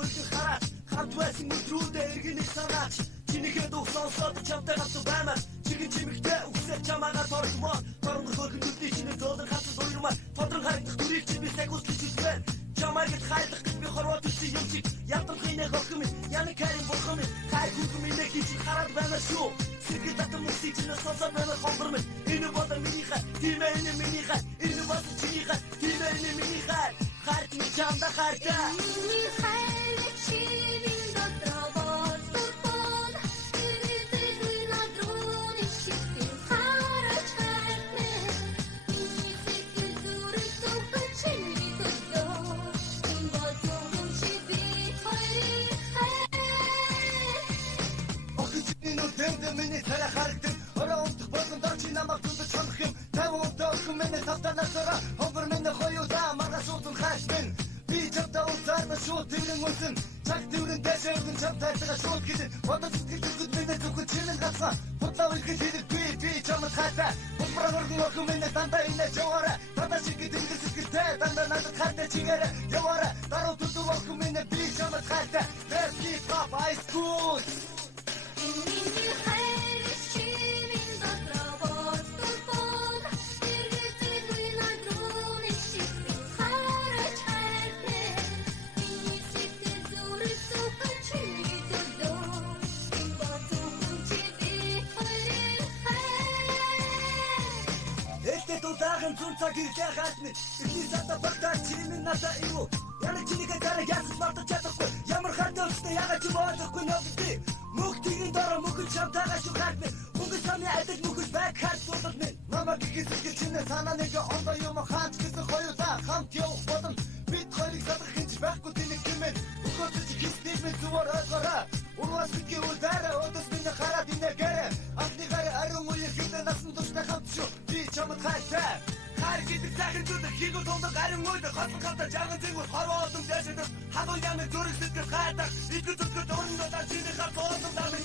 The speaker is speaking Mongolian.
үлдэн хараад хамт байсан өдрүүдээ эргэнийг санаач чинийхээ дух сонсоод чамтай хамт баймаар чигэн чимэгтэй үхсээр чамаагаа торгомоо торгох хөрхөн нүдний чинээ зөөлөн хатсан уйрмаар тодрон харагдах дүрийг чи би цаг үслэж үзвэн чамаагаад хайлах гэж би хорвоо төссөн юм шиг ятамхын хохом яны карин бохом хай күтүм инэ гэж хараад баймаар шүү сэтгэл татам мөсөж чинь сонсоод баймаар хомбор минь энэ бодо миний хай тийм энэ миний хай энэ бодо чиний хай тийм энэ миний хай харт ми чамда харта миний хай чимин дотроо бодсон иргэдэг надрон ишиг хараач хайтне миний сэтгэл зүрх зүрх чиний хөдөө энэ бодо чи би хай охин нүдэнд миний царай харагдсан ороо унтах болгондоо чи намайг түндэс хандах юм 50 өдөр миний тавтанасаа хомбор миний хоёулаа маргас утсан хаш минь би чамтай уулзаад шууд тэрэн үлсэн цаг тэрэн дэшэрдэн чамтай шууд гэдэг бодож сэтгэл миний зүгт чинэн гацгаа бодлоо их хэлэх би чамд хатаа бомбрагор гоо миний дандаа инэ жавара дандаа шиг гэдэг сэтгэлтэй дандаа надад хатаа чигээр явара дараа түлхүү миний би чамд хатаа let's keep up high school Удахан зүүн цаг ирлээ хатны ихний сата багтаа чимэн надаа ивүү яг чинийгээ дараа ясс мартаж чадахгүй ямар хатаа өстэй ягаад ч бодохгүй нөбдөө мөхтгийн дараа мөхөж чамтайгаа шүү хатны мөнгө самны адил мөхөж баг хат болоод минь намайг ихсэж чинээ санаа нэг ондоо юм хаач гэсэн хоёулаа хамт явах бодон бид хоёрыг садах гэж байхгүй тэнэг гэмээр өгөөч хийсний минь зүгээр ойлгоорой урвас бидний үлдээрээ өдөс минь хараад инээгээрээ анхны гараа ариун үеэр хитэ насан туштай хамт шүү би чамд хайртай хар гэдэг захин зүрх хийгүү тундаг ариун үеэр хатан хатаа жаган зэнгүүр хорвоо одон дэжэд хадуу ямиг зүрх сэтгэл хайдаг итгэж зүтгэж өрнөдөө чиний хат уусан дармын